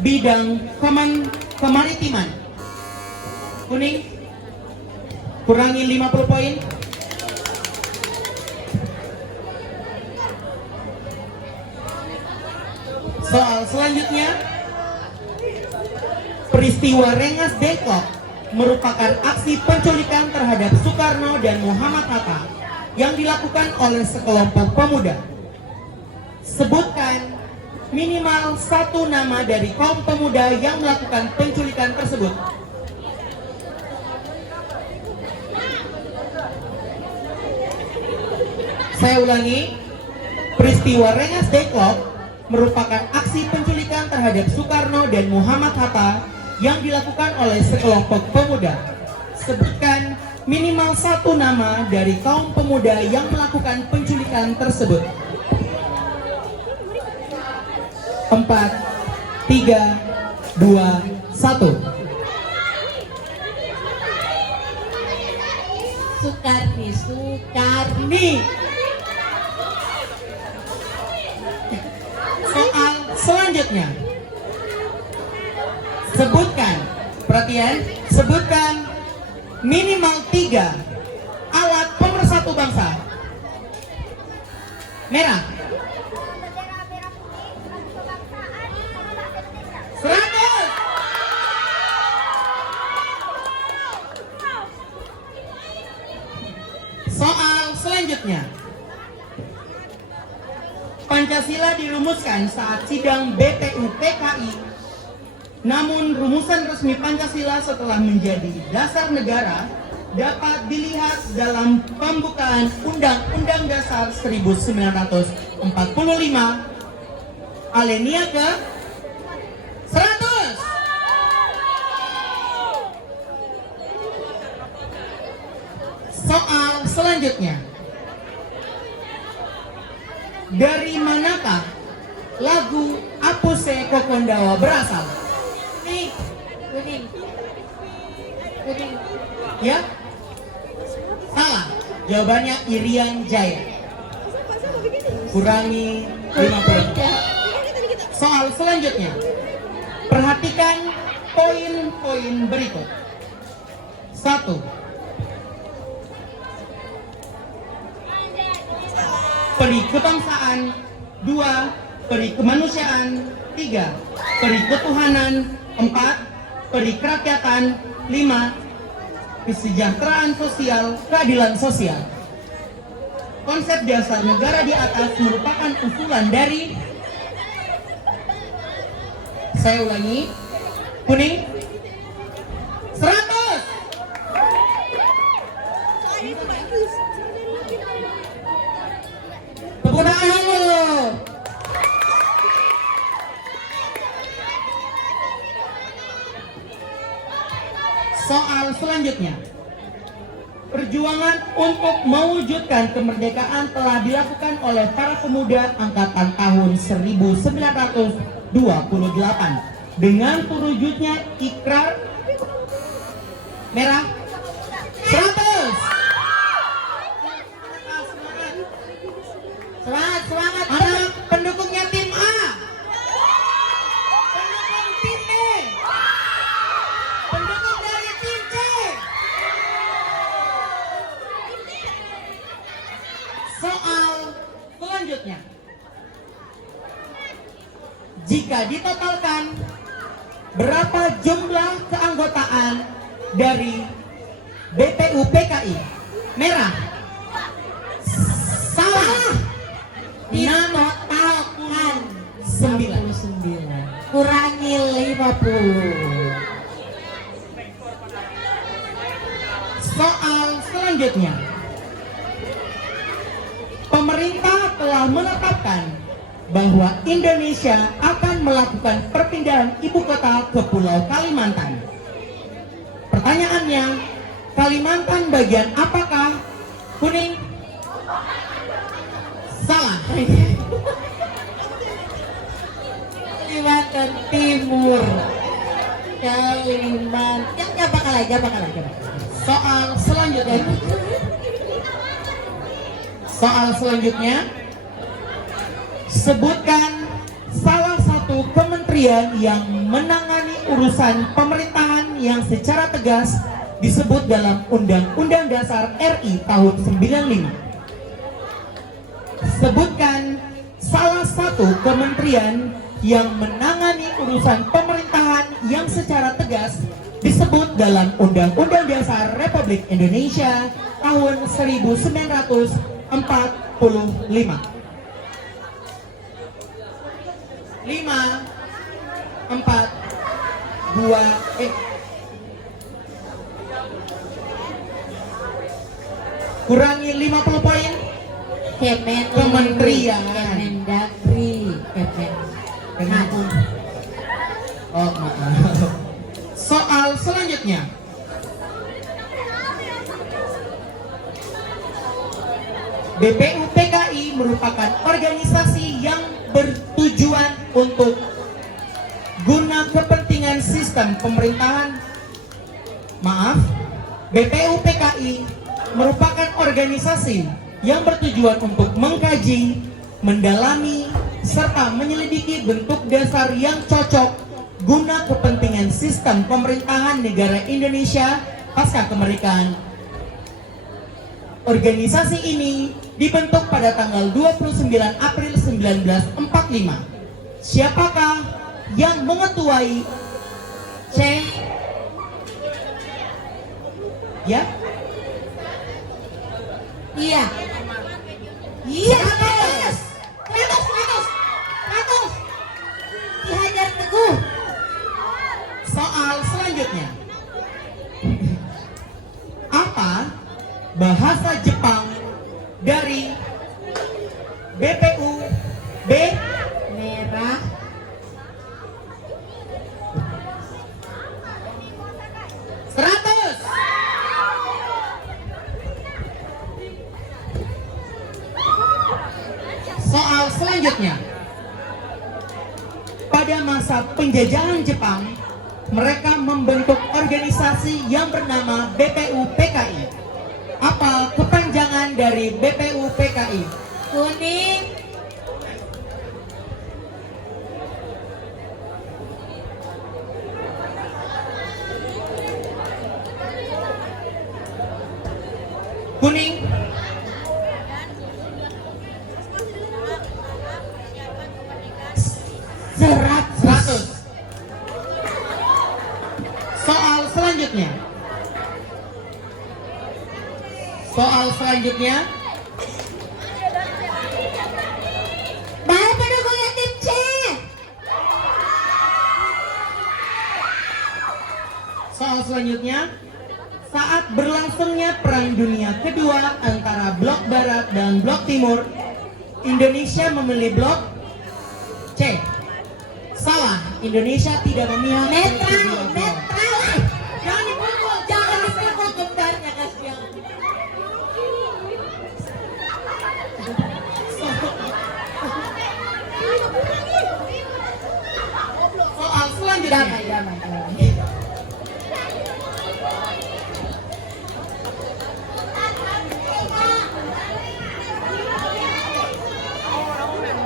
bidang kemaritiman. Kuning, kurangi 50 poin. Soal selanjutnya, peristiwa Rengas Dengklok merupakan aksi penculikan terhadap Soekarno dan Muhammad Hatta yang dilakukan oleh sekelompok pemuda. Sebutkan minimal satu nama dari kaum pemuda yang melakukan penculikan tersebut. Saya ulangi, peristiwa Rengas Dengklok merupakan aksi penculikan terhadap Soekarno dan Muhammad Hatta yang dilakukan oleh sekelompok pemuda. Sebutkan minimal satu nama dari kaum pemuda yang melakukan penculikan tersebut. 4, 3, 2, 1. Sukarni. Soal selanjutnya, sebutkan, perhatian, sebutkan minimal 3 alat pemersatu bangsa. Merah. 100. Soal selanjutnya, Pancasila dirumuskan saat sidang BPU PKI, namun rumusan resmi Pancasila setelah menjadi dasar negara dapat dilihat dalam pembukaan Undang-Undang Dasar 1945 alinea ke 100. Soal selanjutnya, dari manakah lagu Apuse Kokondawa berasal? Kuning. Ya? Salah. Jawabannya Irian Jaya. Kurangi 50. Soal selanjutnya, perhatikan poin-poin berikut. 1. Peri kebangsaan. 2. Peri kemanusiaan. 3. Peri ketuhanan. 4. Peri kerakyatan. 5. Kesejahteraan sosial, keadilan sosial. Konsep dasar negara di atas merupakan usulan dari, saya ulangi, kuning 100. Tepuk tangan dulu. Soal selanjutnya, perjuangan untuk mewujudkan kemerdekaan telah dilakukan oleh para pemuda angkatan tahun 1928 dengan terwujudnya ikrar merah 100. Semangat. Ada pendukungnya tim A, pendukung tim B, pendukung dari tim C. Soal selanjutnya, jika ditotalkan berapa jumlah keanggotaan dari BPU PKI? Merah. Salah. Ditotalkan 9. kurangi 50. Soal selanjutnya, pemerintah telah menetapkan bahwa Indonesia akan melakukan perpindahan ibu kota ke Pulau Kalimantan. Pertanyaannya, Kalimantan bagian apakah? Kuning. Salah. Kalimantan Timur. Kalimantan. Coba lagi. Soal selanjutnya, sebutkan salah satu kementerian yang menangani urusan pemerintahan yang secara tegas disebut dalam Undang-Undang Dasar RI tahun 95. Sebutkan salah satu kementerian yang menangani urusan pemerintahan yang secara tegas disebut dalam Undang-Undang Dasar Republik Indonesia tahun 1945. 5, 4, 2, kurangi 50 poin. Kementerian. Kemendagri. Oh, maaf. Soal selanjutnya. BPUPKI merupakan organisasi yang bertujuan untuk guna kepentingan sistem pemerintahan. Maaf, BPUPKI merupakan organisasi yang bertujuan untuk mengkaji, mendalami, serta menyelidiki bentuk dasar yang cocok guna kepentingan sistem pemerintahan negara Indonesia pasca kemerdekaan. Organisasi ini dibentuk pada tanggal 29 April 1945. Siapakah yang mengetuai? C. Ya? Iya. Iya, Ratus. Dihajar Teguh. Soal selanjutnya. Apa bahasa Jepang dari BPU B? Merah. Soal selanjutnya. Pada masa penjajahan Jepang, mereka membentuk organisasi yang bernama BPUPKI. Apa kepanjangan dari BPUPKI? Kuning. Kuning. Seratus. Soal selanjutnya. Bahan pendukung tim C. Soal selanjutnya. Saat berlangsungnya Perang Dunia Kedua antara Blok Barat dan Blok Timur, Indonesia memilih Blok C. Salah, Indonesia tidak memihak. Netral. Jangan dipukul gembarnya kasihan. Soal selanjutnya. Damai.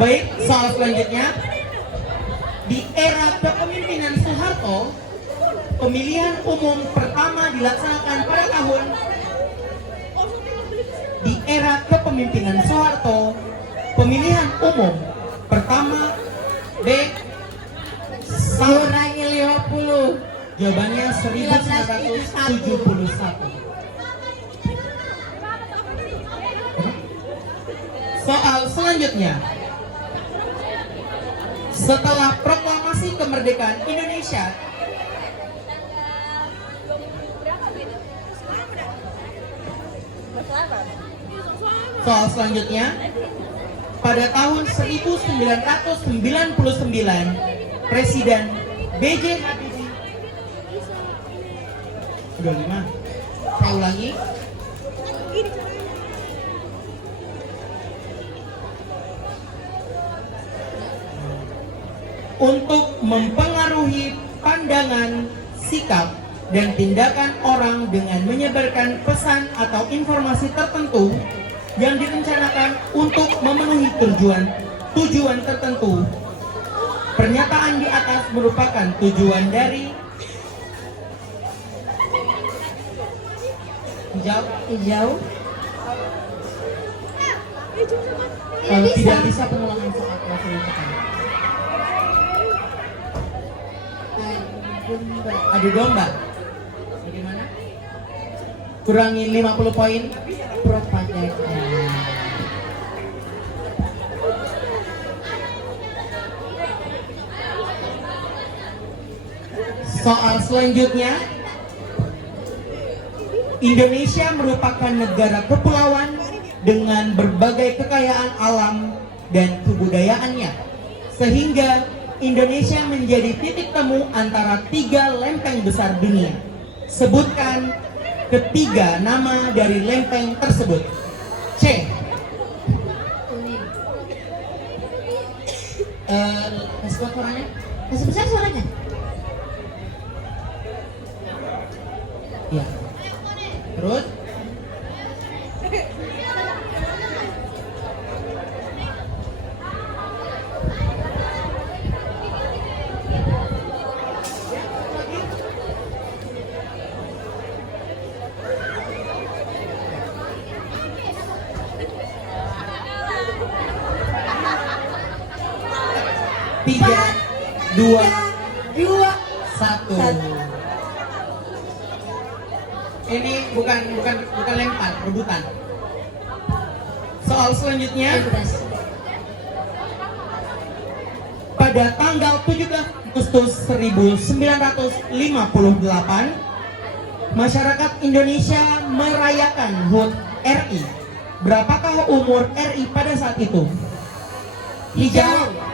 Baik, soal selanjutnya. Di era kepemimpinan Soeharto, pemilihan umum pertama dilaksanakan pada tahun. Di era kepemimpinan Soeharto, pemilihan umum pertama B. Kurangi 50. Jawabannya 1971. Soal selanjutnya. Setelah proklamasi kemerdekaan Indonesia, soal selanjutnya, pada tahun 1999, Presiden B.J. Habibie. Udah 5. Saya ulangi. Untuk mempengaruhi pandangan, sikap, dan tindakan orang dengan menyebarkan pesan atau informasi tertentu yang direncanakan untuk memenuhi tujuan tertentu. Pernyataan di atas merupakan tujuan dari hijau. Hijau. Tidak bisa pengulangan soal kalau tekan. Adu domba. Bagaimana? Kurangi 50 poin. Propaganda. Soal selanjutnya, Indonesia merupakan negara kepulauan dengan berbagai kekayaan alam dan kebudayaannya, sehingga Indonesia menjadi titik temu antara 3 lempeng besar dunia. Sebutkan ketiga nama dari lempeng tersebut. C. Kuning. Kasih buat suaranya. Masih besar suaranya? Ya. Terus tiga, dua, satu. Ini bukan lempar, rebutan. Soal selanjutnya, pada tanggal 17 Agustus 1958, masyarakat Indonesia merayakan HUT RI. Berapakah umur RI pada saat itu? Hijau.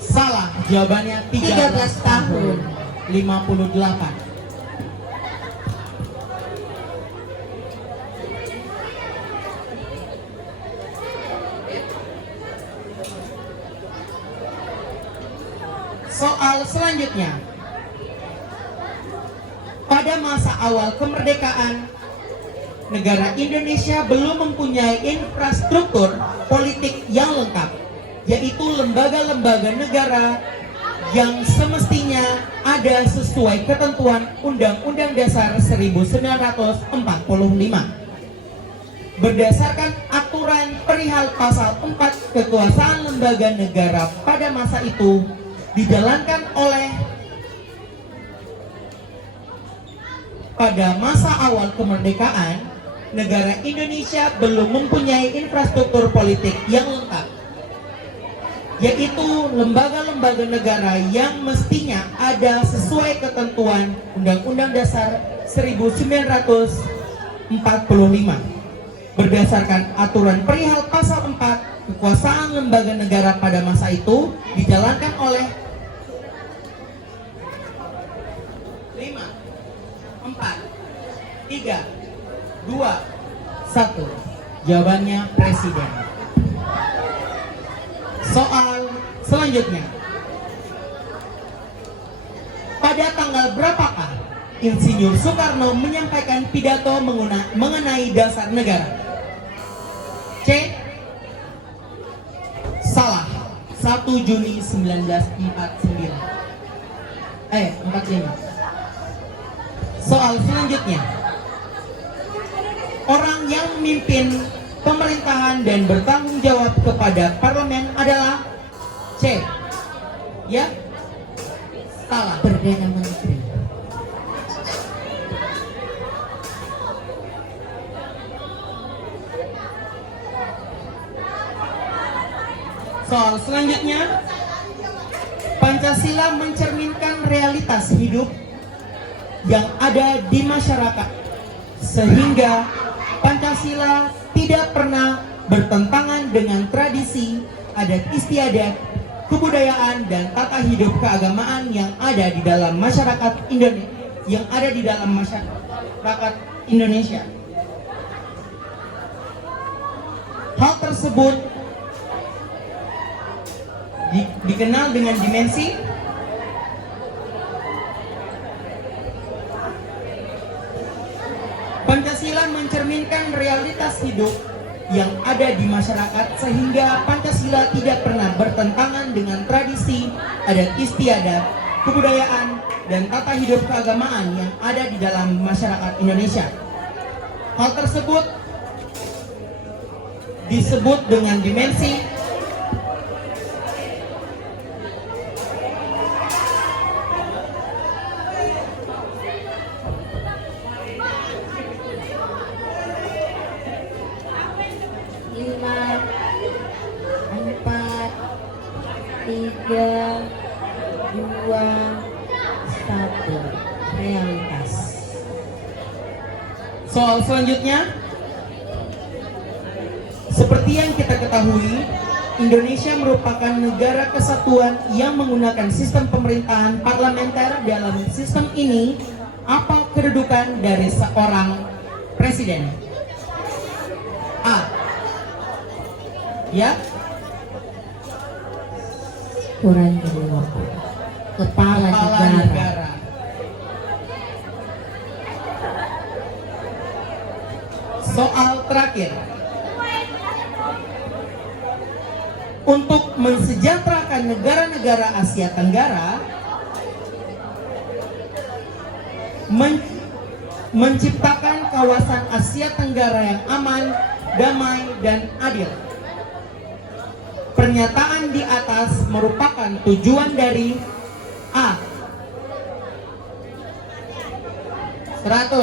Salah, jawabannya 13 tahun. 58. Soal selanjutnya, pada masa awal kemerdekaan, negara Indonesia belum mempunyai infrastruktur politik yang lengkap, yaitu lembaga-lembaga negara yang semestinya ada sesuai ketentuan Undang-Undang Dasar 1945. Berdasarkan aturan perihal pasal 4, kekuasaan lembaga negara pada masa itu dijalankan oleh pada masa awal kemerdekaan, negara Indonesia belum mempunyai infrastruktur politik yang lengkap, yaitu lembaga-lembaga negara yang mestinya ada sesuai ketentuan Undang-Undang Dasar 1945. Berdasarkan aturan perihal pasal 4, kekuasaan lembaga negara pada masa itu dijalankan oleh 5, 4, 3, 2, 1. Jawabannya presiden. Soal selanjutnya, pada tanggal berapakah Insinyur Soekarno menyampaikan pidato mengenai dasar negara? C. Salah, 1 Juni 1945. 45. Soal selanjutnya, orang yang memimpin pemerintahan dan bertanggung jawab kepada parlemen adalah C. Ya? Salah, Perdana Menteri. soal selanjutnya, Pancasila mencerminkan realitas hidup yang ada di masyarakat, sehingga Pancasila tidak pernah bertentangan dengan tradisi, adat istiadat, kebudayaan, dan tata hidup keagamaan yang ada di dalam masyarakat Indonesia. Hal tersebut dikenal dengan dimensi adalah mencerminkan realitas hidup yang ada di masyarakat sehingga Pancasila tidak pernah bertentangan dengan tradisi, adat istiadat, kebudayaan, dan tata hidup keagamaan yang ada di dalam masyarakat Indonesia. Hal tersebut disebut dengan dimensi lima, empat, tiga, dua, satu. Realitas. Soal selanjutnya, seperti yang kita ketahui, Indonesia merupakan negara kesatuan yang menggunakan sistem pemerintahan parlementer. Dalam sistem ini, apa kedudukan dari seorang presiden? A. Ya, Kurang kedua. Kepala kepala negara. negara. Soal terakhir. Untuk mensejahterakan negara-negara Asia Tenggara, menciptakan kawasan Asia Tenggara yang aman, damai, dan adil. Pernyataan di atas merupakan tujuan dari A. 100.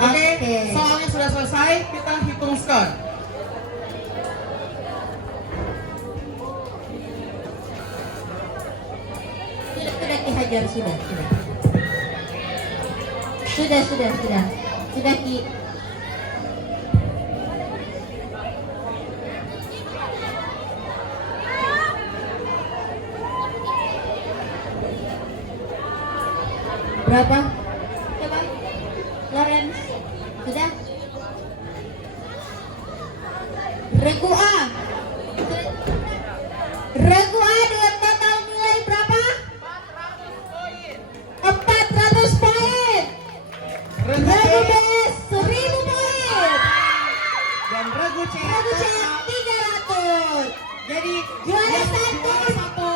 Oke, soalnya sudah selesai, kita hitung skor. Sudah Ki Hajar, sudah. Sudah Ki. Berapa? Coba. Lawrence. Sudah. Regu A. Regu A dengan total nilai berapa? 400 poin. Regu B 1000 poin. Dan regu C Regu C 300. Jadi Juara yang satu. juara satu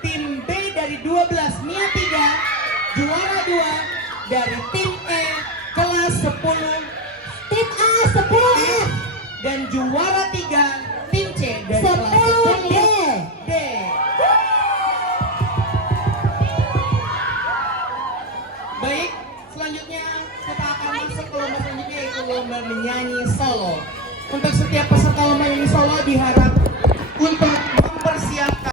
tim B dari 12 MIA 3, juara 2 dari tim E kelas 10 Tim A 10F. dan juara 3 tim C dari kelas 10D. 10D. Baik, selanjutnya kita akan masuk ke lomba selanjutnya, yaitu lomba menyanyi solo. Untuk setiap peserta lomba menyanyi solo diharapkan